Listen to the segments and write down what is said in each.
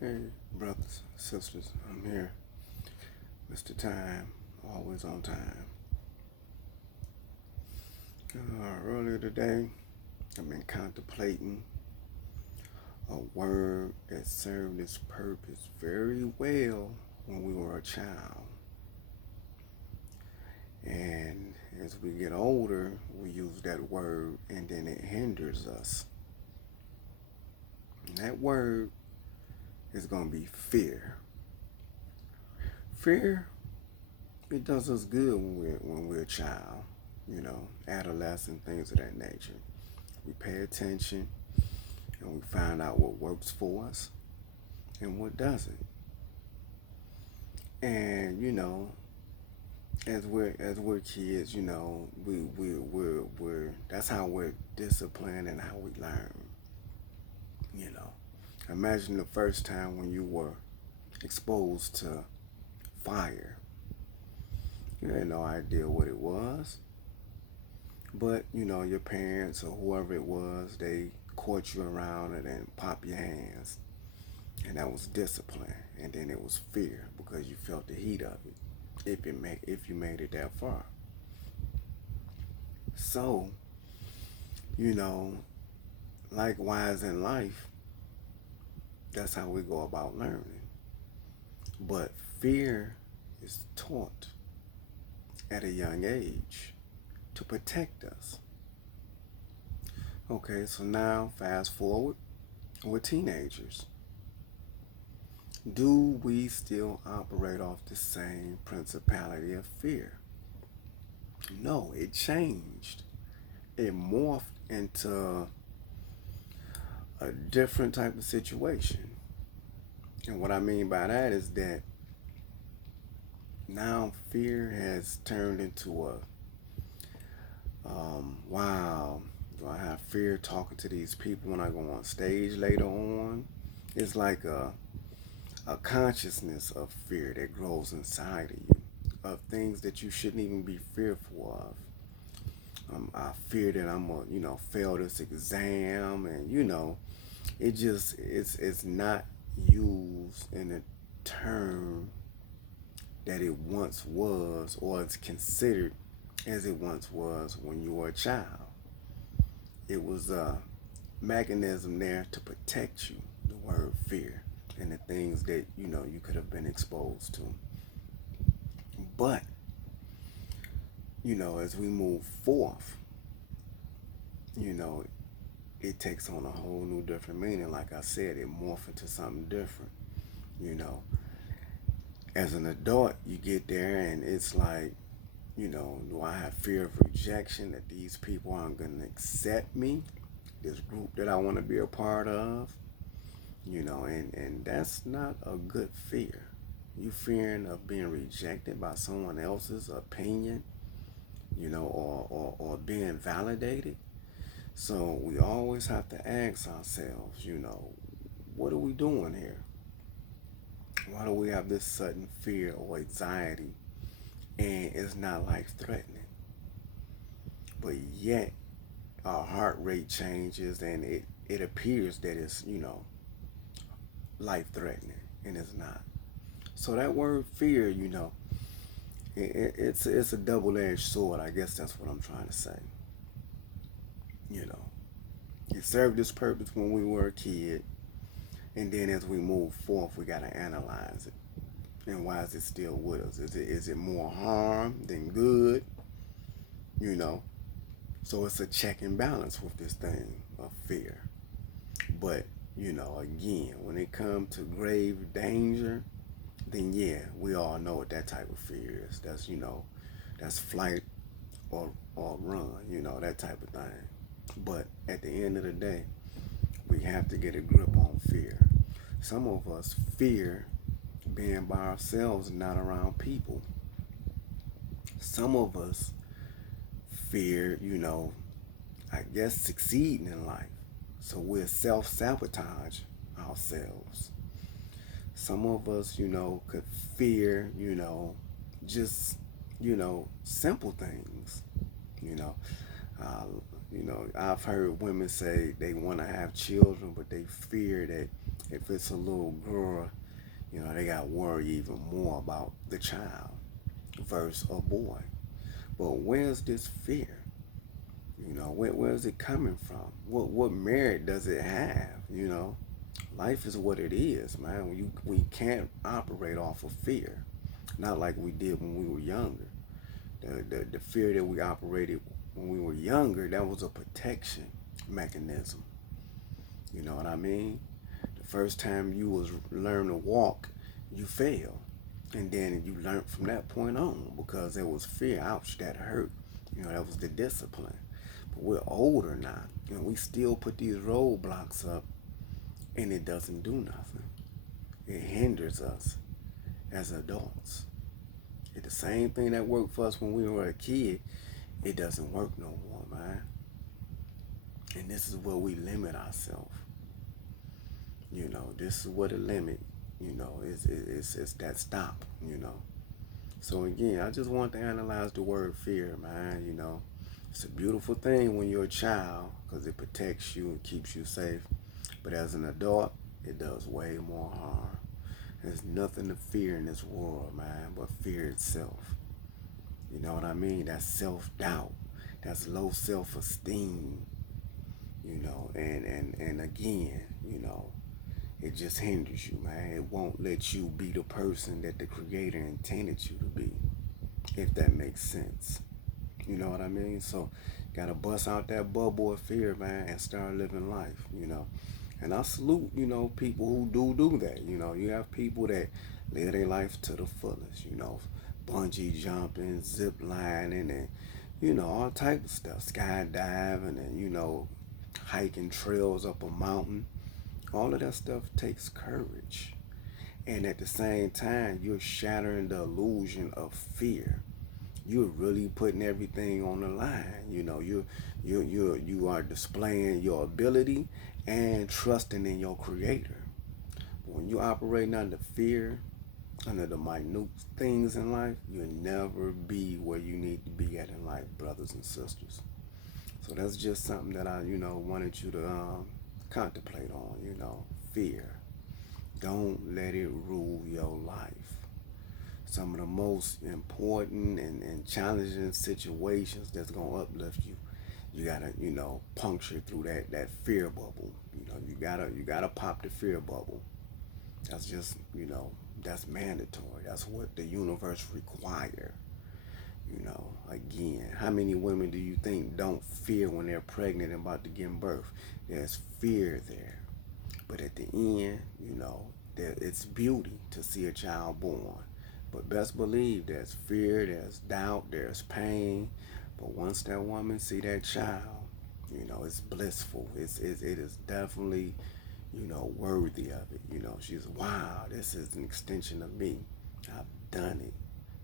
Hey, brothers, sisters, I'm here. Mr. Time, always on time. Earlier today, I've been contemplating a word that served its purpose very well when we were a child. And as we get older, we use that word and then it hinders us. And that word is going to be fear. Fear, it does us good when we're a child, adolescent, things of that nature. We pay attention and we find out what works for us and what doesn't. And as we're kids, we're that's how we're disciplined and how we learn. You know, imagine the first time when you were exposed to fire. You had no idea what it was, but your parents or whoever it was, they caught you around it and pop your hands, and that was discipline. And then it was fear because you felt the heat of it. If you made it that far, so you know, likewise in life, that's how we go about learning. But fear is taught at a young age to protect us. Okay, so now fast forward, we're teenagers. Do we still operate off the same principality of fear? No, it changed. It morphed into a different type of situation. And what I mean by that is that now fear has turned into wow, do I have fear talking to these people when I go on stage later on? It's like a consciousness of fear that grows inside of you, of things that you shouldn't even be fearful of. I fear that I'm gonna, fail this exam, and it's not used in a term that it once was, or it's considered as it once was when you were a child. It was a mechanism there to protect you, the word fear, and the things that you could have been exposed to. But as we move forth, you know, it takes on a whole new different meaning. Like I said, it morphs into something different. You know, as an adult, you get there and it's like, do I have fear of rejection that these people aren't going to accept me, this group that I want to be a part of? And that's not a good fear. You fearing of being rejected by someone else's opinion, or being validated. So we always have to ask ourselves, what are we doing here? Why do we have this sudden fear or anxiety? And it's not life threatening. But yet our heart rate changes and it appears that it's, life threatening, and it's not. So that word fear, it's a double-edged sword. I guess that's what I'm trying to say. You know, it served its purpose when we were a kid, and then as we move forth, we gotta analyze it. And why is it still with us? Is it more harm than good? You know, so it's a check and balance with this thing of fear. But again, when it comes to grave danger, then yeah, we all know what that type of fear is. That's flight or run, that type of thing. But at the end of the day, we have to get a grip on fear. Some of us fear being by ourselves and not around people. Some of us fear, I guess, succeeding in life. So we'll self-sabotage ourselves. Some of us, could fear, just, simple things. You know, I've heard women say they want to have children, but they fear that If it's a little girl, they got to worry even more about the child versus a boy. But where's this fear? Where's it coming from? What merit does it have? Life is what it is, man. We can't operate off of fear, not like we did when we were younger. The fear that we operated when we were younger, that was a protection mechanism. You know what I mean? The first time you was learn to walk, you fell, and then you learned from that point on because there was fear. Ouch, that hurt. That was the discipline. But we're older now, and we still put these roadblocks up, and it doesn't do nothing. It hinders us as adults. It's the same thing that worked for us when we were a kid. It doesn't work no more, man. And this is where we limit ourselves. This is what the limit, it's that stop. So again, I just want to analyze the word fear, man. It's a beautiful thing when you're a child because it protects you and keeps you safe. But as an adult, it does way more harm. There's nothing to fear in this world, man, but fear itself. You know what I mean? That's self-doubt. That's low self-esteem. And again, it just hinders you, man. It won't let you be the person that the Creator intended you to be, if that makes sense. You know what I mean? So, gotta bust out that bubble of fear, man, and start living life. And I salute, people who do that. You have people that live their life to the fullest, bungee jumping, zip lining, and, all type of stuff, skydiving, and, hiking trails up a mountain. All of that stuff takes courage. And at the same time, you're shattering the illusion of fear. You're really putting everything on the line. You are displaying your ability and trusting in your Creator. But when you're operating under fear, under the minute things in life, you'll never be where you need to be at in life, brothers and sisters. So that's just something that I, wanted you to contemplate on. Fear. Don't let it rule your life. Some of the most important and challenging situations that's gonna uplift you, you gotta, puncture through that fear bubble. You gotta pop the fear bubble. That's just, that's mandatory. That's what the universe require. Again, how many women do you think don't fear when they're pregnant and about to give birth? There's fear there. But at the end, it's beauty to see a child born. But best believe there's fear, there's doubt, there's pain. But once that woman see that child, it's blissful. It is definitely, worthy of it. She's, wow, this is an extension of me. I've done it.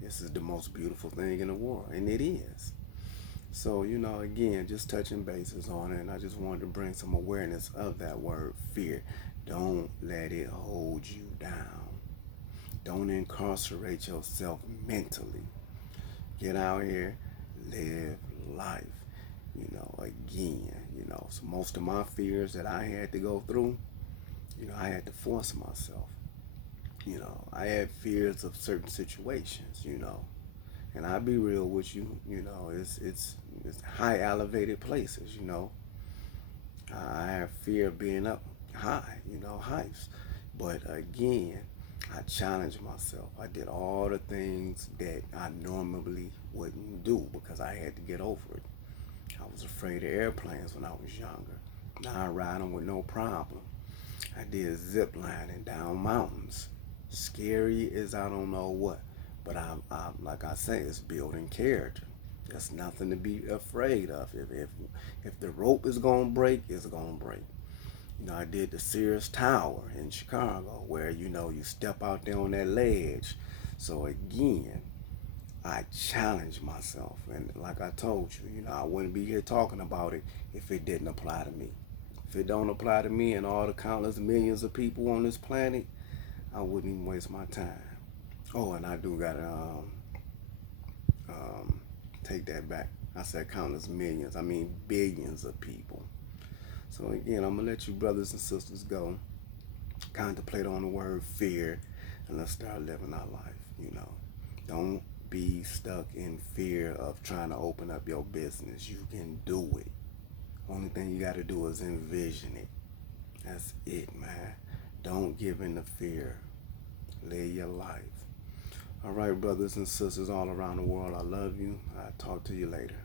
This is the most beautiful thing in the world. And it is. So, again, just touching bases on it. And I just wanted to bring some awareness of that word fear. Don't let it hold you down. Don't incarcerate yourself mentally. Get out here, live life. Again, so most of my fears that I had to go through, I had to force myself. I had fears of certain situations, and I'll be real with you, it's high elevated places, I have fear of being up high, heights. But again, I challenged myself. I did all the things that I normally wouldn't do because I had to get over it. I was afraid of airplanes when I was younger. Now I ride them with no problem. I did zip lining down mountains. Scary as I don't know what. But I'm like I say, it's building character. There's nothing to be afraid of. If the rope is gonna break, it's gonna break. I did the Sears Tower in Chicago where, you step out there on that ledge. So again, I challenged myself. And like I told you, I wouldn't be here talking about it if it didn't apply to me. If it don't apply to me and all the countless millions of people on this planet, I wouldn't even waste my time. Oh, and I do gotta take that back. I said countless millions. I mean billions of people. So again, I'm gonna let you brothers and sisters go. Contemplate on the word fear, and let's start living our life. Don't be stuck in fear of trying to open up your business. You can do it. Only thing you got to do is envision it. That's it, man. Don't give in to fear. Live your life. All right, brothers and sisters all around the world, I love you. I'll talk to you later.